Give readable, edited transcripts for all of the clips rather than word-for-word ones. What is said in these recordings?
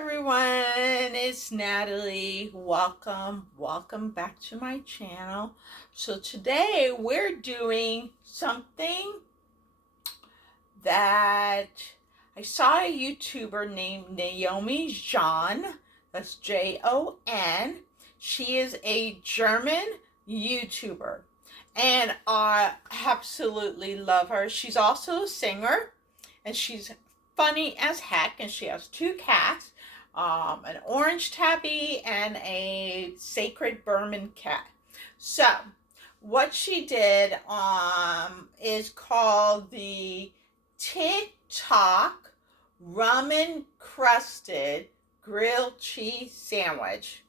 everyone, it's Natalie. Welcome back to my channel. So today we're doing something that I saw a YouTuber named Naomi Jon. That's Jon. She is a German YouTuber and I absolutely love her. She's also a singer and she's funny as heck, and she has two cats, an orange tabby and a sacred Burman cat. So what she did is called the TikTok ramen crusted grilled cheese sandwich.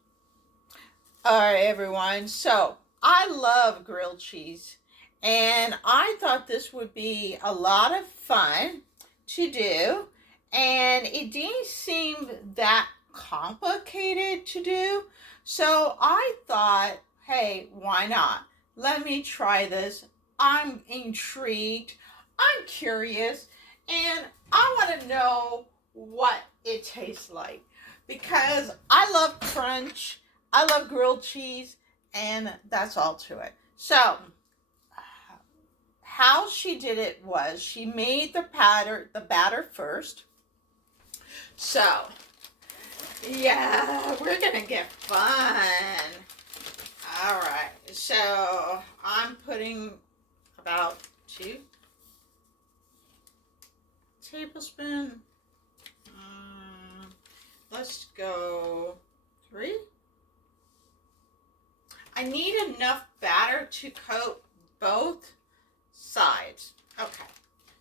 All right, everyone. So I love grilled cheese, and I thought this would be a lot of fun to do, and it didn't seem that complicated to do. So I thought, hey, why not? Let me try this. I'm intrigued. I'm curious, and I want to know what it tastes like because I love crunch. I love grilled cheese, and that's all to it. So how she did it was she made the batter first. So yeah, we're gonna get fun. All right, so I'm putting about 2 tablespoons. Let's go 3. I need enough batter to coat both sides. Okay,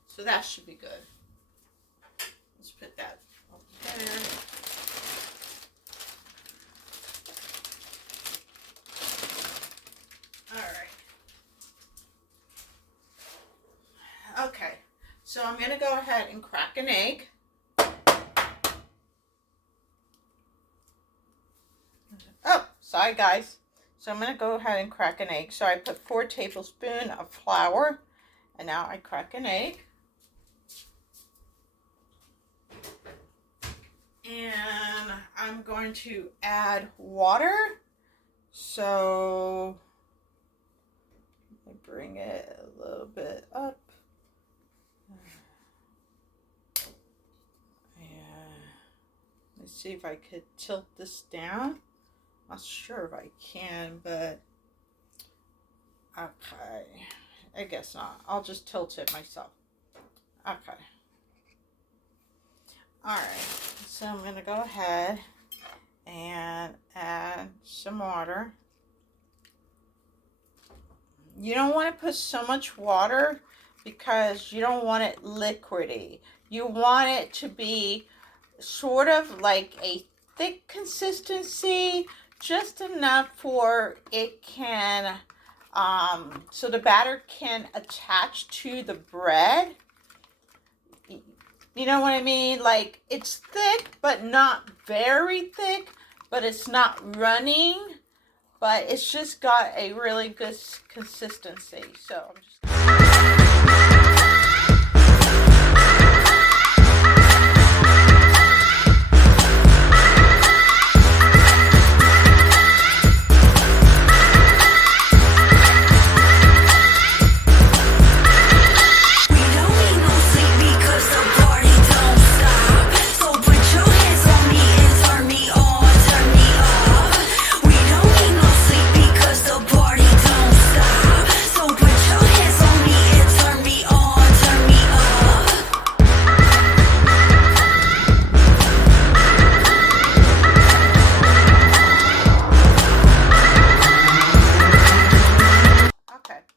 so that should be good. Let's put that over there. All right. Okay, so I'm gonna go ahead and crack an egg. Oh, sorry guys. So I'm going to go ahead and crack an egg. So I put 4 tablespoons of flour, and now I crack an egg. And I'm going to add water. So let me bring it a little bit up. And let's see if I could tilt this down. Not sure if I can, but okay. I guess not. I'll just tilt it myself. Okay. Alright. So I'm going to go ahead and add some water. You don't want to put so much water because you don't want it liquidy. You want it to be sort of like a thick consistency, just enough for it can, so the batter can attach to the bread. You know what I mean? Like, it's thick, but not very thick, but it's not running, but it's just got a really good consistency. So I'm just...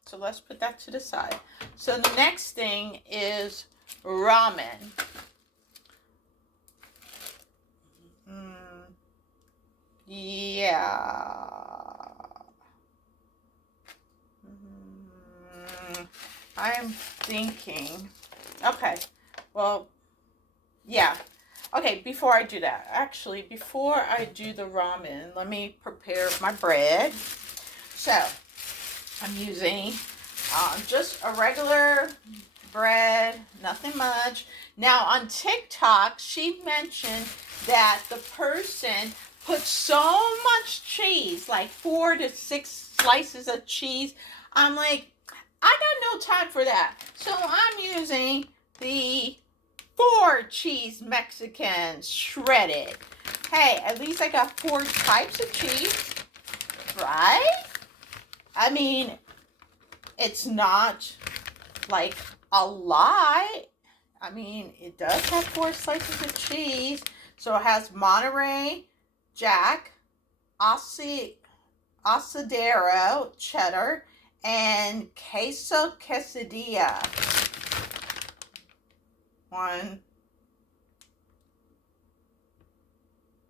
So let's put that to the side. So the next thing is ramen. Yeah. I'm thinking. Okay. Well, yeah. Okay, before I do that, actually, before I do the ramen, let me prepare my bread. So I'm using just a regular bread, nothing much. Now on TikTok, she mentioned that the person put so much cheese, like 4 to 6 slices of cheese. I'm like, I got no time for that. So I'm using the 4 cheese Mexicans shredded. Hey, at least I got 4 types of cheese, right? I mean, it's not like a lot. I mean, it does have 4 slices of cheese. So it has Monterey Jack, Asadero cheddar, and queso quesadilla.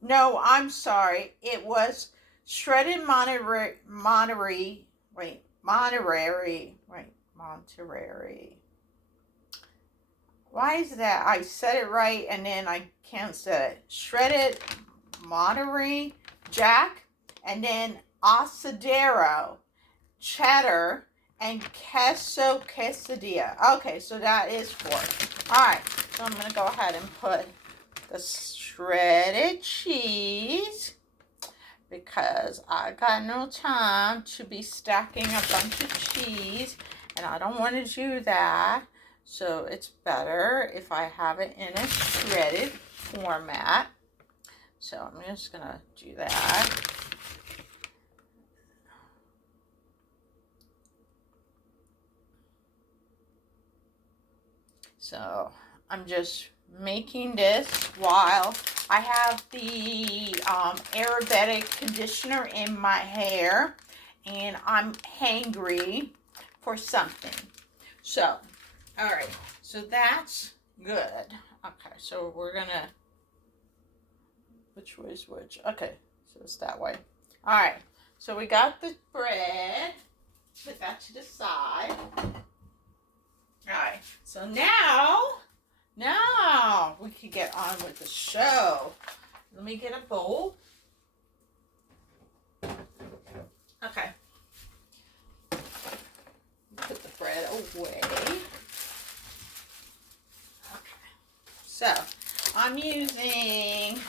No, I'm sorry. It was shredded Monterey. Why is that? I said it right and then I can't say it. Shredded Monterey Jack, and then Asadero cheddar, and queso quesadilla. Okay, so that is 4. All right, so I'm gonna go ahead and put the shredded cheese, because I got no time to be stacking a bunch of cheese, and I don't want to do that. So it's better if I have it in a shredded format. So I'm just gonna do that. So I'm just making this while I have the Ayurvedic conditioner in my hair, and I'm hangry for something. So, all right, so that's good. Okay, so we're gonna, which way is which? Okay, so it's that way. All right, so we got the bread. Put that to the side. All right, so now we can get on with the show. Let me get a bowl. Okay. Put the bread away. Okay. So, I'm using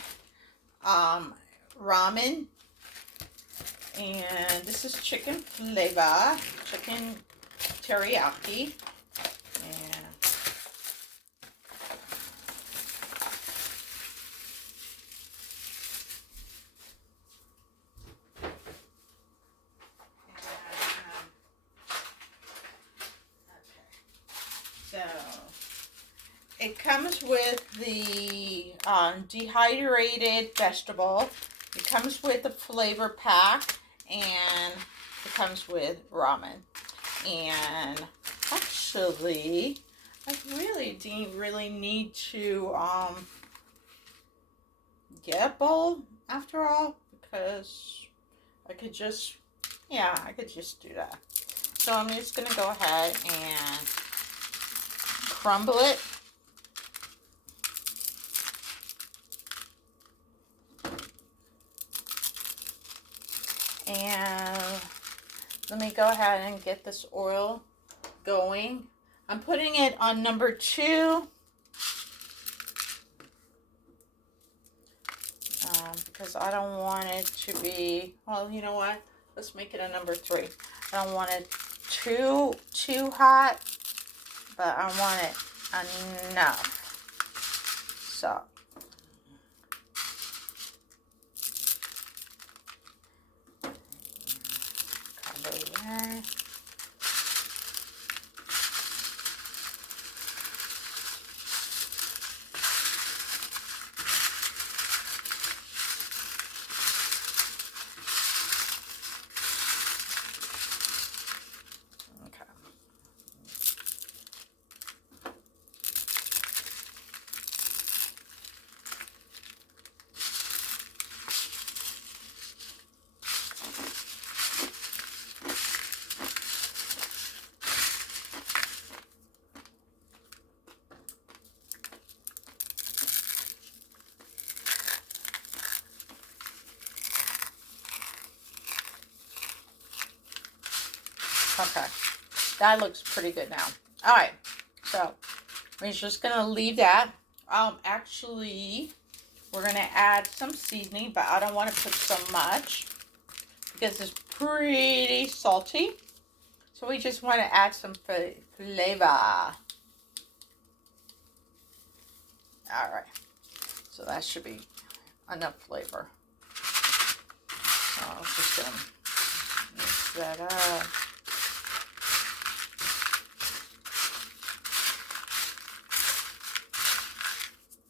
ramen, and this is chicken flavor, chicken teriyaki. So it comes with the dehydrated vegetable. It comes with the flavor pack, and it comes with ramen. And actually, I really didn't really need to get a bowl after all, because I could just do that. So I'm just gonna go ahead and crumble it. And let me go ahead and get this oil going. I'm putting it on number 2. Because I don't want it to be, well, you know what? Let's make it a number 3. I don't want it too hot, but I want it enough. So cover that. Okay, that looks pretty good now. All right, so we're just gonna leave that. Actually, we're going to add some seasoning, but I don't want to put so much because it's pretty salty. So we just want to add some flavor. All right. So that should be enough flavor. So I'm just going to mix that up.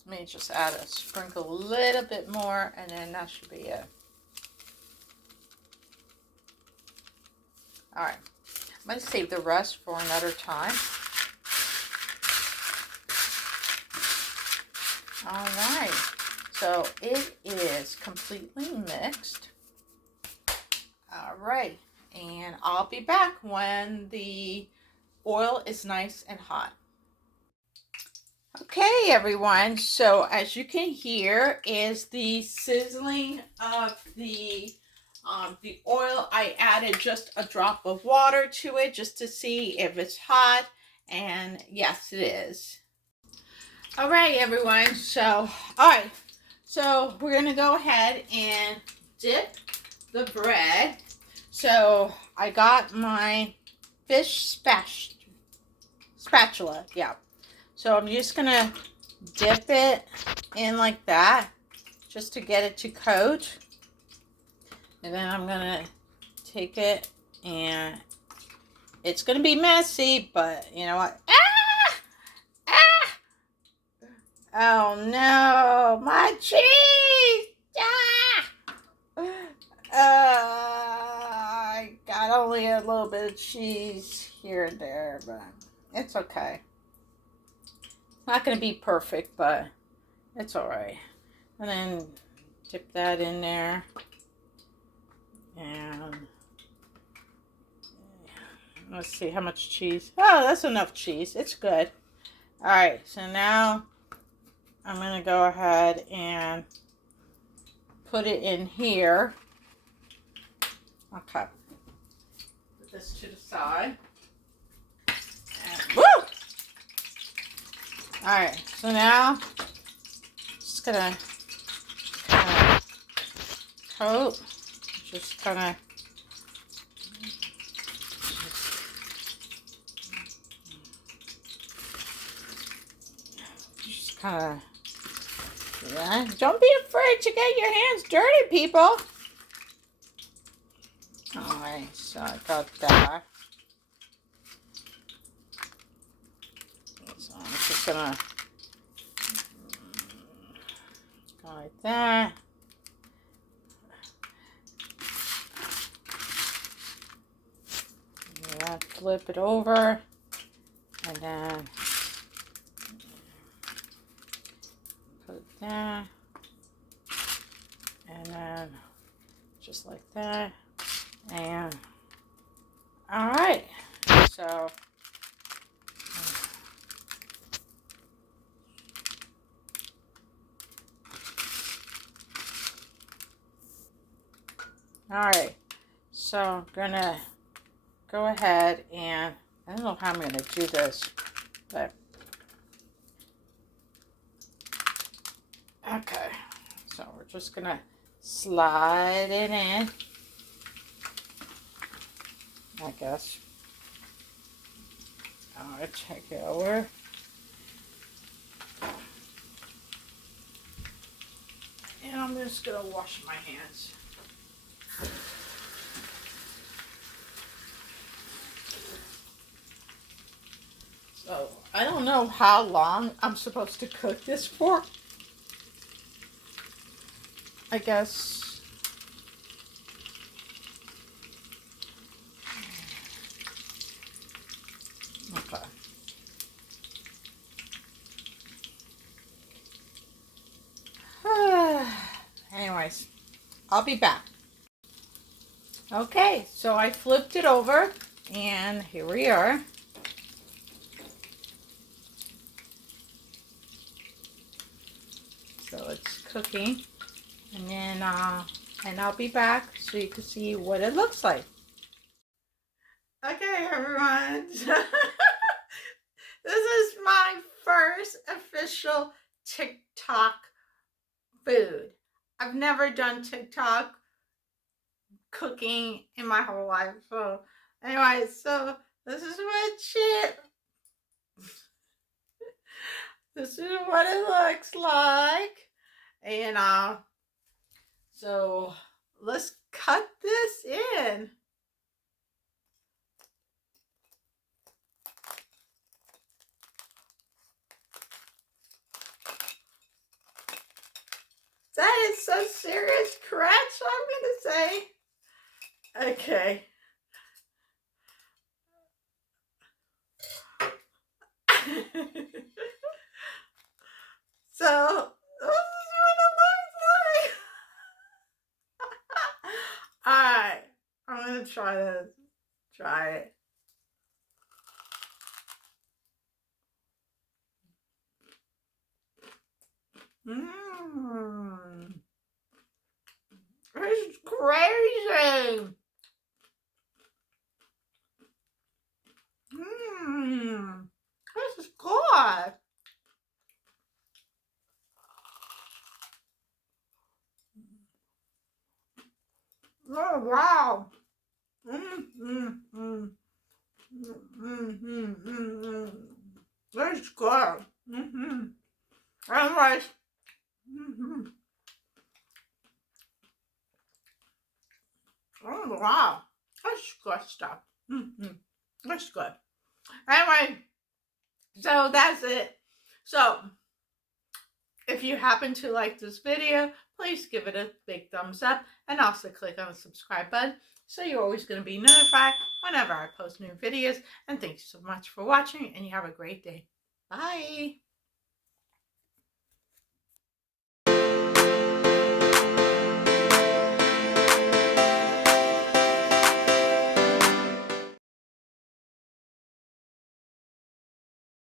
Let me just add a sprinkle a little bit more, and then that should be it. All right. I'm going to save the rest for another time. All right. So it is completely mixed. All right. And I'll be back when the oil is nice and hot. Okay, everyone, so as you can hear is the sizzling of the oil. I added just a drop of water to it just to see if it's hot, and yes, it is. All right, everyone, so we're gonna go ahead and dip the bread. So I got my fish spatula, yeah. So I'm just going to dip it in like that, just to get it to coat. And then I'm going to take it, and it's going to be messy, but you know what? Oh no, my cheese! I got only a little bit of cheese here and there, but it's okay. Not going to be perfect, but it's all right. And then dip that in there. And let's see how much cheese. Oh, that's enough cheese. It's good. All right, so now I'm going to go ahead and put it in here. Okay. Put this to the side. And, woo! All right, so now just gonna kind of coat, just kind of yeah. Don't be afraid to get your hands dirty, people. All right, so I got that. So I'm just gonna go like that. Yeah, flip it over, and then put that, and then just like that, and all right. So. Alright, so I'm gonna go ahead and I don't know how I'm gonna do this, but okay, so we're just gonna slide it in, I guess. I'll take it over. And I'm just gonna wash my hands. So I don't know how long I'm supposed to cook this for. I guess okay. Anyways, I'll be back. Okay, so I flipped it over, and here we are. So it's cooking, and then I'll be back so you can see what it looks like. Okay, everyone. This is my first official TikTok food. I've never done TikTok cooking in my whole life. So anyway, so this is what shit. This is what it looks like. And so let's cut this in. That is some serious crunch, I'm gonna say. Okay. So this is what it looks like. Alright. I'm gonna try this. Try it. Mmm. This is crazy. Mmm. This is good. Oh wow. That's good. Anyways. Oh wow. That's good stuff. That's good. Anyway, so that's it. So if you happen to like this video, please give it a big thumbs up and also click on the subscribe button so you're always going to be notified whenever I post new videos. And thank you so much for watching and you have a great day. Bye.